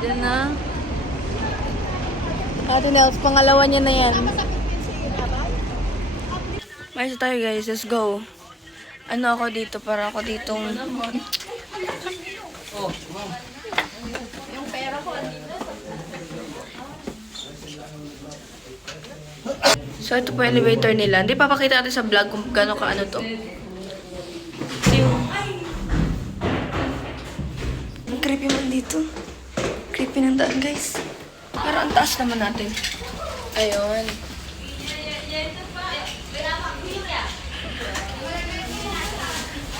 Diyan na. Ate Nels, pangalawa niya na yan. Mayos tayo guys, let's go. Ano ako dito, para ako ditong... Yung pera ko, So, ito po yung elevator nila. Hindi papakita natin sa vlog kung gano'n ka ano to. Ang creepy man dito. Creepy ng daan, guys. Pero ang taas naman natin. Ayun.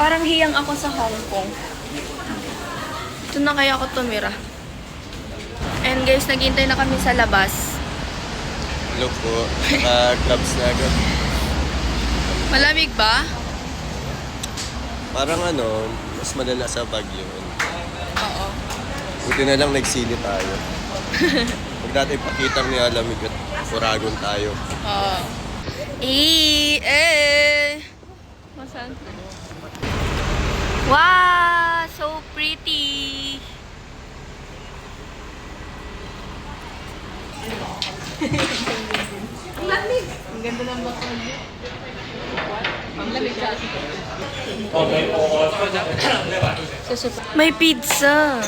Parang hiyang ako sa Hong Kong. Ito na kaya ako tumira. And guys, naghihintay na kami sa labas. Hello po. Naka-gloves na agad. Malamig ba? Parang ano, mas madala sa Baguio. Oo. Buti na lang nagsili tayo. Huwag natin ipakitang ni Alamig at Uragon tayo. Oo. Masan? Wow! So pretty! ang lamig. Ang ganda ng bakal. Ang lamig sa atin. May pizza.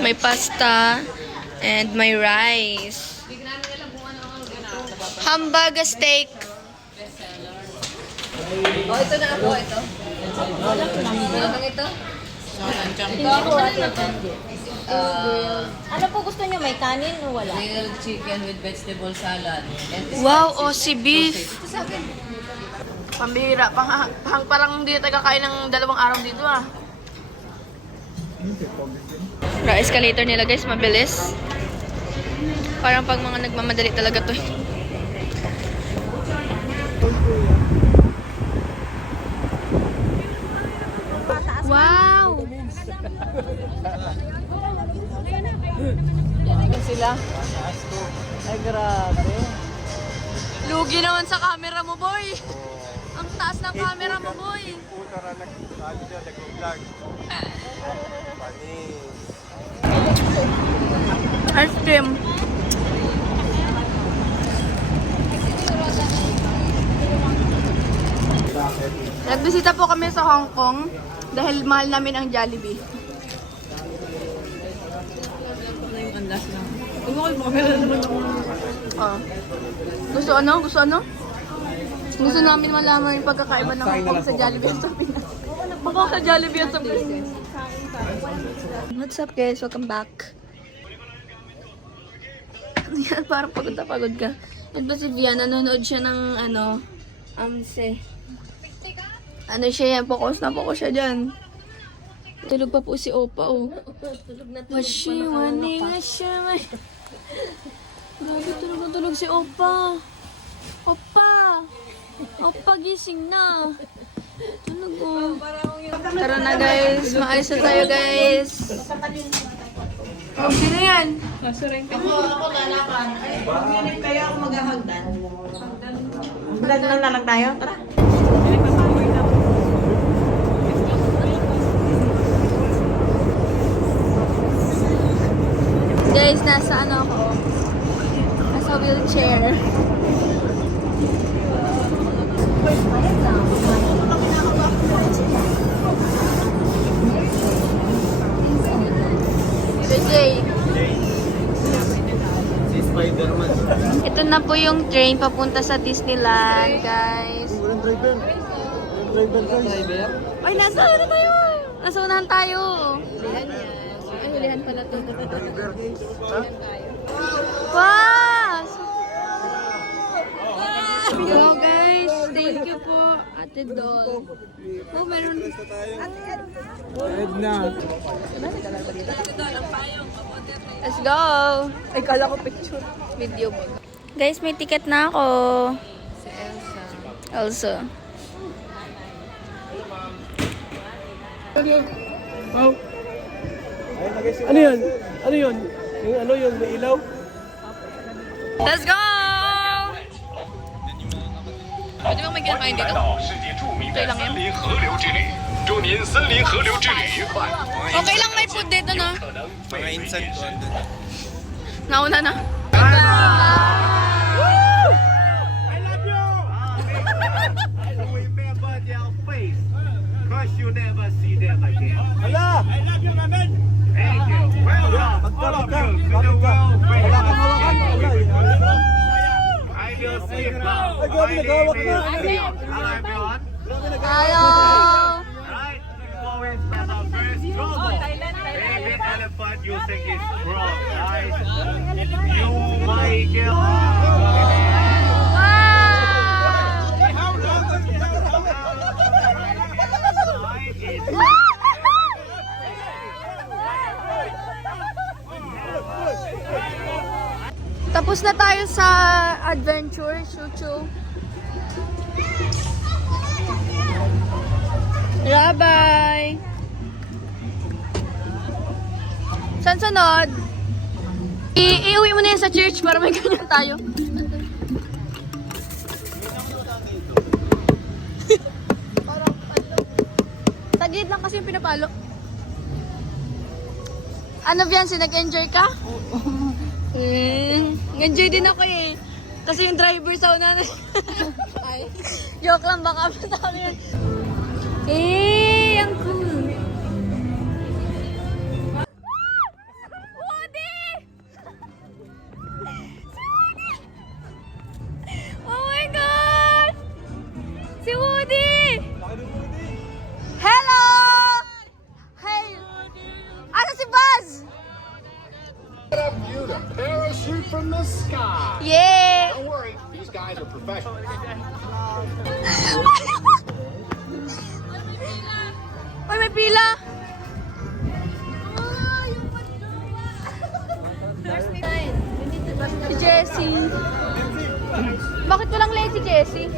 May pasta. And may rice. Hamburger steak. Oh, ito na ako. Ito. Ano bang ito? Ito ako. Ano po gusto niyo? May kanin o wala? Grilled chicken with vegetable salad. And Wow, Aussie beef. ito sa akin. Pambihira. Parang hindi tayo kakain ng 2 araw dito ah. Escalator nila guys, mabilis. Parang pag mga nagmamadali talaga to. Wow! Yan sila. Ay, grabe. Lugi naman sa camera mo, boy. Ang taas ng camera mo, boy. Ice cream. Nagbisita po kami sa Hong Kong dahil mahal namin ang Jollibee. Yung andas lang. Kumakain naman ako. Oh. Gusto ano? Gusto ano? Gusto namin malaman yung pagkakaiba ng Hong Kong sa Jollibee at sa Pinas. Baka sa Jollibee at sa Pinas. What's up guys? Welcome back. Yan, parang pagod na pagod ka. Ito si Vian, nanonood siya ng ano, ano siya yan, focus siya dyan. Tulog pa po si Opa, oh. Washiwaning siya. Grabe, tulog si Opa. Opa, gising na. Tulog, oh. Tara na, guys. Maalis na tayo, guys. Oh, sino yan? Ako lalakan. Ay, kaya ako maghahagdan. Hagdan na lang tayo. Tara. Guys, nasa ano ako? Nasa wheelchair. Jay. Si Spider-Man. Ito na po yung train papunta sa Disneyland, guys. Walang driver. Walang driver, guys. Ay, nasa ano tayo? Nasa unahan tayo. Ay, hulihan pala to. Driver, guys. Ha? Wow! Wow, guys. Thank you po, Ate Doll. Oh, meron. Let's go! Ay, kala ko picture. Video mo. Guys, may ticket na ako. Si Elsa. Also. Ano yun? Ano yun? Yung ano yun? May ilaw? Let's go! Pwede bang may kinakain dito? 世界著名的 Okay lang 森 yan. 林河流之旅，祝您森林河流之旅愉快。 Okay lang may food dito, no? 可能 Mga instant ko andun. Nauna na. Remember their face, cause you never see them again. Hala! Thank you. Welcome, all of you, to the world Wala kang hawakan. Wala. I will see you now. Ay, grabe, naghawak na. Leon. Hello, everyone. Hello! Right, before we start our first stroll, favorite elephant using his frog, right? You might get... Tapos na tayo sa adventure, Chuchu. Bye-bye! Saan sunod? Iuwi mo na yan sa church para may ganyan tayo. Tagid lang kasi yung pinapalo. Ano Biancy, nag-enjoy ka? Nag-enjoy din ako eh. Kasi yung driver sa una na. Joke lang, baka matalo yan. Eh, ang cool. Woody! Si Woody! Oh my God! Si Woody! Hello! Hey! Ano si Buzz? You to parachute from the sky. Yeah! Don't worry, these guys are professionals. Uy, may pila! Si Jessie. Bakit walang late si Jessie?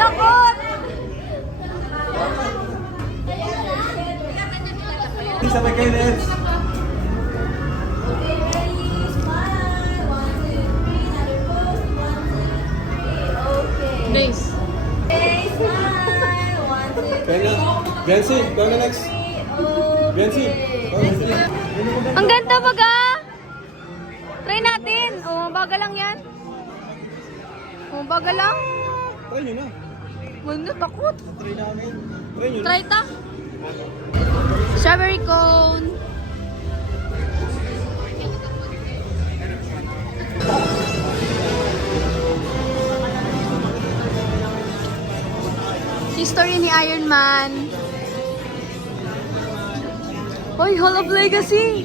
Takot! Sabay kayo, Nels. Nice. Biancy, ikaw na next. Biancy. Ang ganda baga! Try natin. Oh, baga lang yan. Oh, baga lang. Try nyo na. Wala, takot. Try namin. Try nyo na. Try ta. Strawberry cone. History ni Iron Man. Hoy, Hall of Legacy!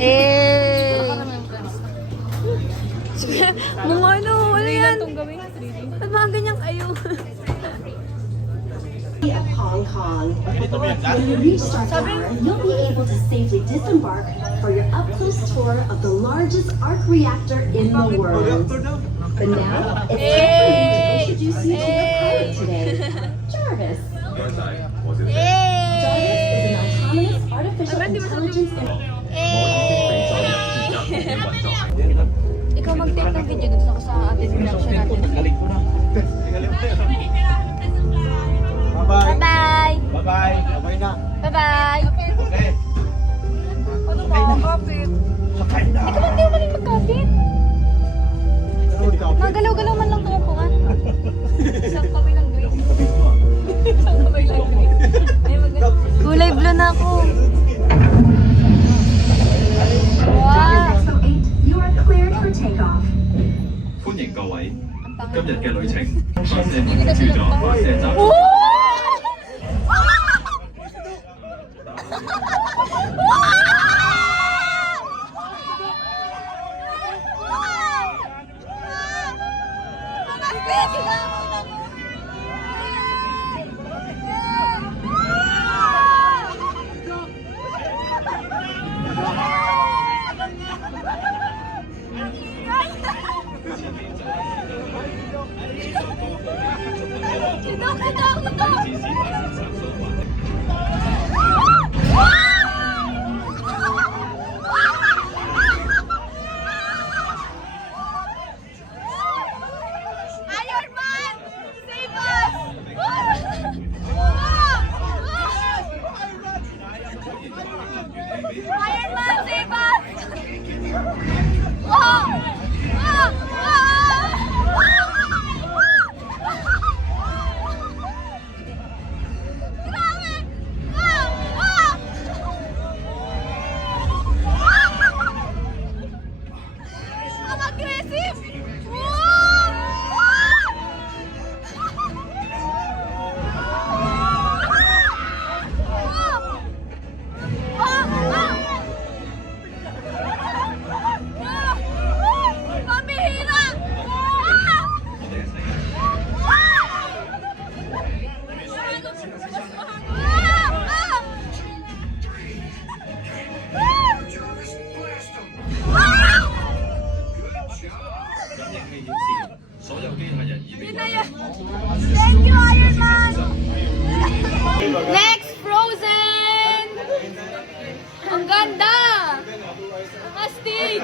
Eh! Mga ano yan? Ba't mga ganyang kayo? of Hong Kong. When you reach Star Tower, you'll be able to safely disembark for your up-close tour of the largest arc reactor in the world. But now, it's time for me to introduce you to your pilot today, Jarvis. Jarvis is an autonomous artificial intelligence Ikaw mag-take ng video dun sa ating reaction natin. Bye-bye. Bye-bye! Bye-bye. Bye-bye na. Bye-bye! Okay. Ano ba? Kapit? Sakay na. Ikaw hindi mo rin magkapit. Magalaw-galaw man lang tumupuan. Isang kamay lang green. Isang kamay lang green. Kulay blue na ako. Wow! Exo 8, you are cleared for takeoff. 歡迎各位，今日嘅旅程，發射物注咗發射站。 Kita, kita, kita! Yun na yan. Thank you, Iron Man! Next, Frozen! Ang ganda! Ang astig!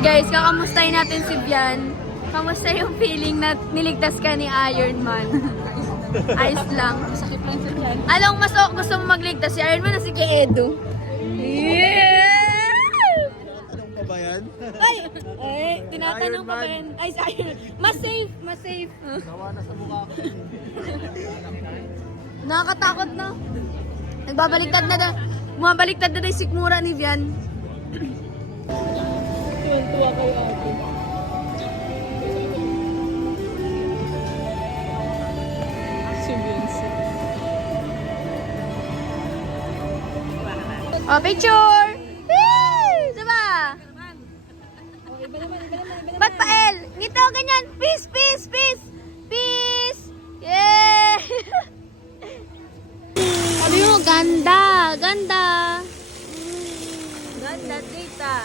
Guys, kakamustahin natin si Bian. Kamusta yung feeling na niligtas ka ni Iron Man? Ayos lang. Masakit lang sa tiyan. Anong mas gusto mo magligtas? Si Iron Man o si Kay Edu? Yeah! Anong pa ba yan? Ay, tinatanong pa ba yan? Ay, si Iron Man. Mas safe, mas safe. Nawa na sa mukha ko. Nakakatakot na. Nagbabaliktad na daw. Bumabaliktad na daw yung sikmura ni Bian. Tuwa kayo ate. Oh, picture! Woo! Diba? Ba't pa, El? Ngito, ganyan. Peace, peace, peace! Peace! Yeah! Sabi mo, ganda! Ganda! Ganda, tita.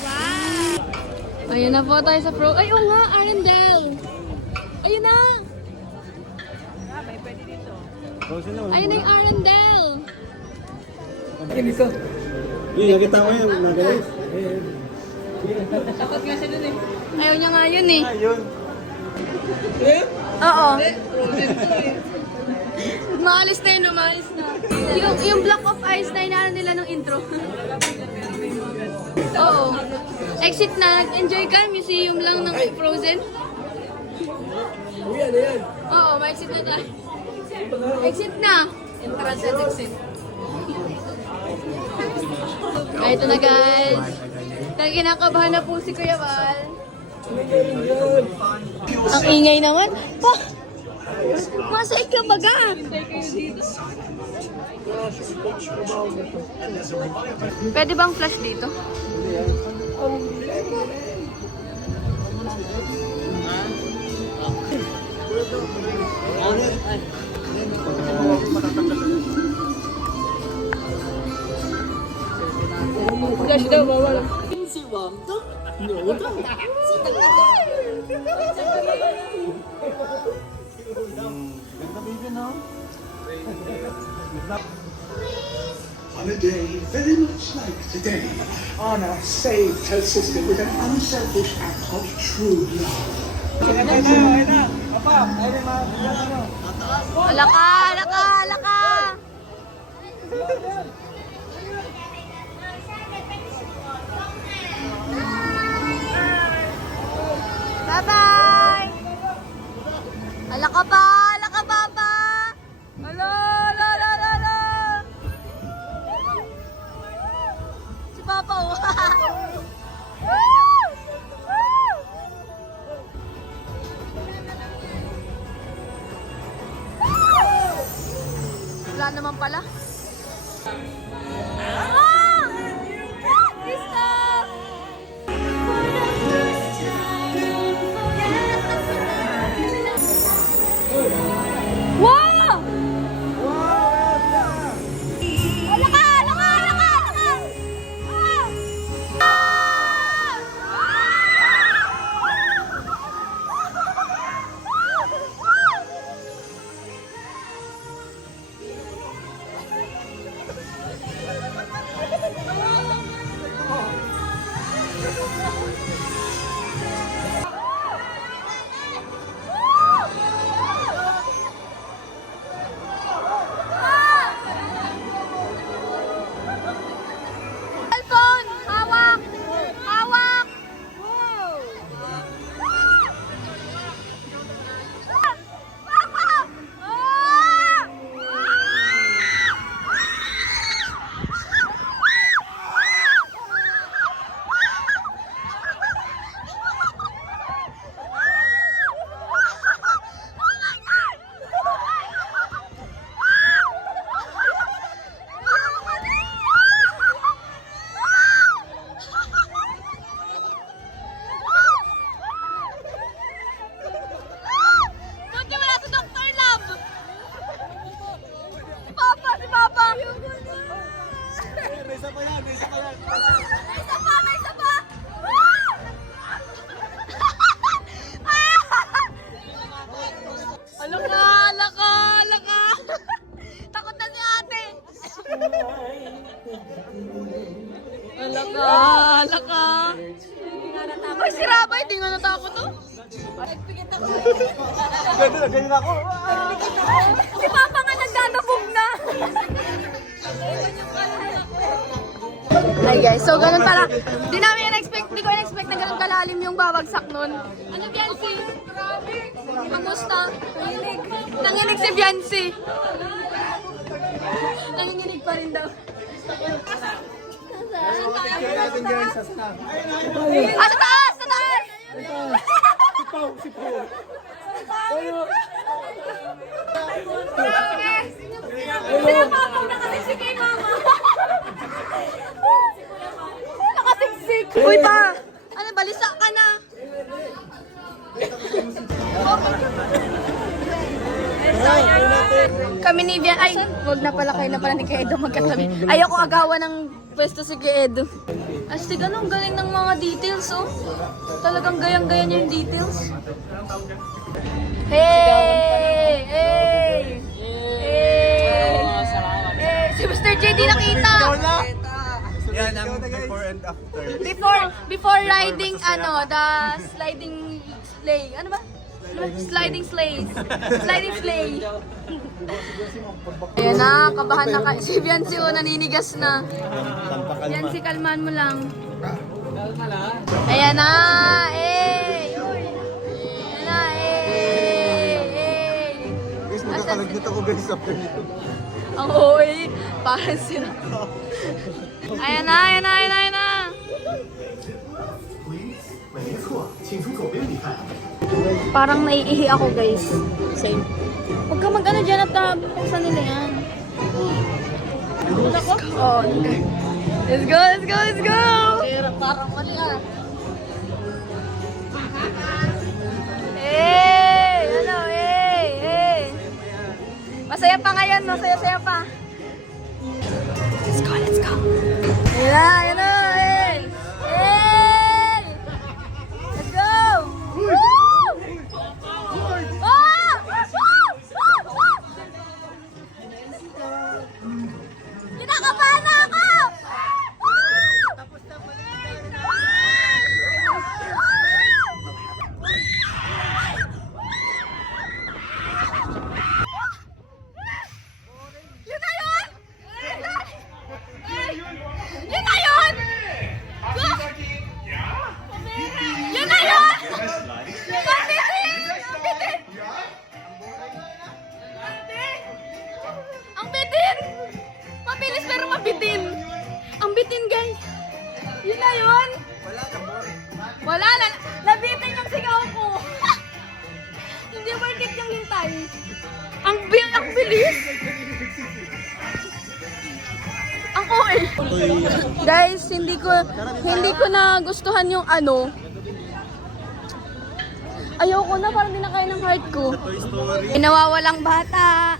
Wow! Ayun na po tayo sa pro. Ay, oo nga, Arendelle! Ayun na! Ayun na yung Arendelle! Yun, nakita mo yan. Nagalis. Ayaw niya nga yun eh. Ayun. Oo. Maalis na yun, maalis na. Yung Block of Ice na inaano nila ng intro. Oo. Exit na. Enjoy ka. Museum lang ng Frozen. Uy, ano yan? Oo, ma-exit na tayo. Exit na. Entrance at exit. Ay, ito na guys. Kinakabahan na po si Kuya Val. Ang ingay naman. Pa! Masa ikabaga? Pwede bang flash dito? Flash daw, bawal. On a day very much like today, Anna saved her sister with an unselfish act of true love. Alaka, alaka, alaka! Bye-bye! Alaka pa! Alaka, papa! Ala, ala, ala, ala, ala! Si Papa, oh! Woo! Woo! Wala naman pala. Ah! Stop! Wow! Alaka! Alaka! Alaka! Alaka! Isa pa! May isa pa! Alaka! Takot na si ate! Alaka! Ay, si Rabay, di nga natakot to. Ganyan ako. Si Papa nga nagdadabog na. Ay guys, so ganun pala. Di namin in-expect, di ko in-expect na ganun kalalim yung babagsak nun. Ano Biancy? Kamusta? Nanginig si Biancy. Nanginig pa rin daw. Ah, sa taas! Sa taas! Si Pao. Sinapapag nakasiksik kay mama. Nakasiksik. Uy pa! Ano, balisa ka na. Kami ni Bian, ay, wag na pala kayo na pala ni Kuya Edo magkatabi. Ayoko agawan ng pwesto si Kuya Edo. Astig, ano, ang galing ng mga details, oh. Talagang gayang-gaya niya yung details. Hey! Hey! Hey! Hey! Si Mr. J di nakita! Yan ang before and after. Before riding, the sliding sleigh. Ano ba? Sliding sleigh. Sliding sleigh. Ayan na, kabahan na ka. Si Biancy, naninigas na. Biancy, kalmaan mo lang. Ayan na, eh! Ayan na, eh! Guys, magkakalag ako guys after nito. Ang OA, parang sila. Ayan na. Parang naiihi ako guys. Same. Huwag ka mag-ano dyan at buksan nila yan. Let's go. Oh. Let's go! Parang mali ah. Hey! Masaya pa ngayon, masaya pa. Let's go. Ayan na, hey! Let's go! Woo! Oh! Kinakabahan na ako! Yun na yun! Ang bitin! Mabilis pero mabitin. Ang bitin, guys. Yun na yun. Wala na. Nabitin yung sigaw ko. Hindi worth it yung hintay. Ang bilis. Ang OA. Guys, hindi ko na gustuhan yung ano. Ayoko na, parang di na kaya ng heart ko. Nawawalang bata.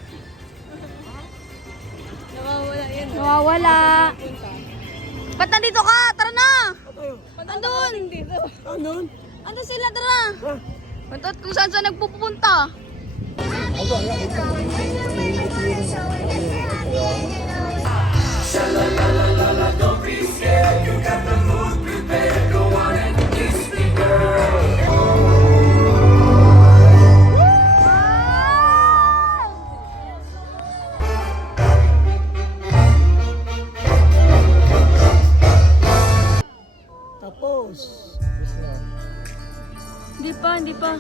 Nawawala. Ba't nandito ka? Tara na! Andun! Andun sila, tara! Ba't kung saan nagpupunta? Tapos. Hindi pa.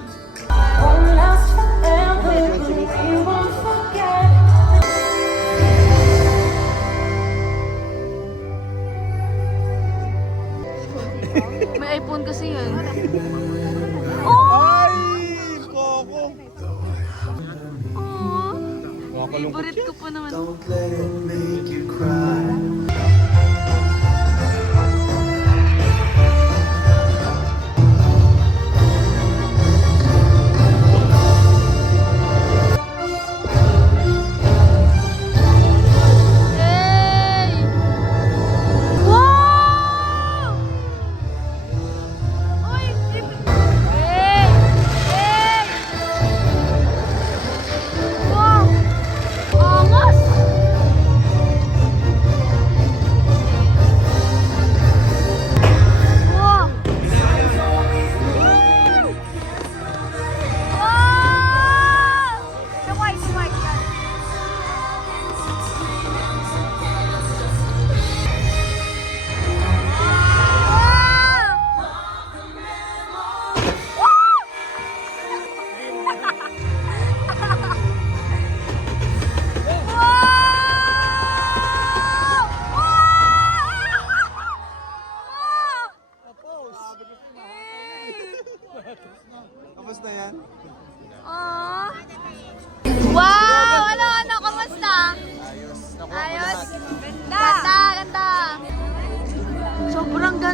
May iPhone kasi yan. Ay! Koko! Aww. Favorite ko pa naman.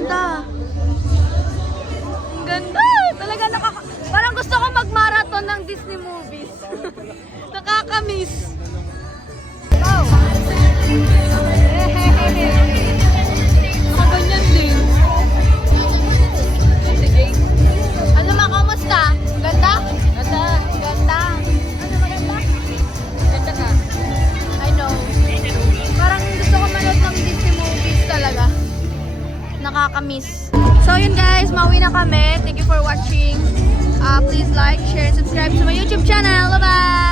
ganda. Ang ganda. Talaga parang gusto ko mag-marathon ng Disney movies. Nakakamiss. Wow. Nakaganyan din. Sige. Ano ma, kamusta? Ganda? Ganda. Ganda. Ano maganda? Ganda ka. I know. Parang gusto ko manood ng Disney movies talaga. Nakakamiss. So yun guys, mauwi na kami. Thank you for watching. Please like, share, and subscribe to my YouTube channel. Bye-bye!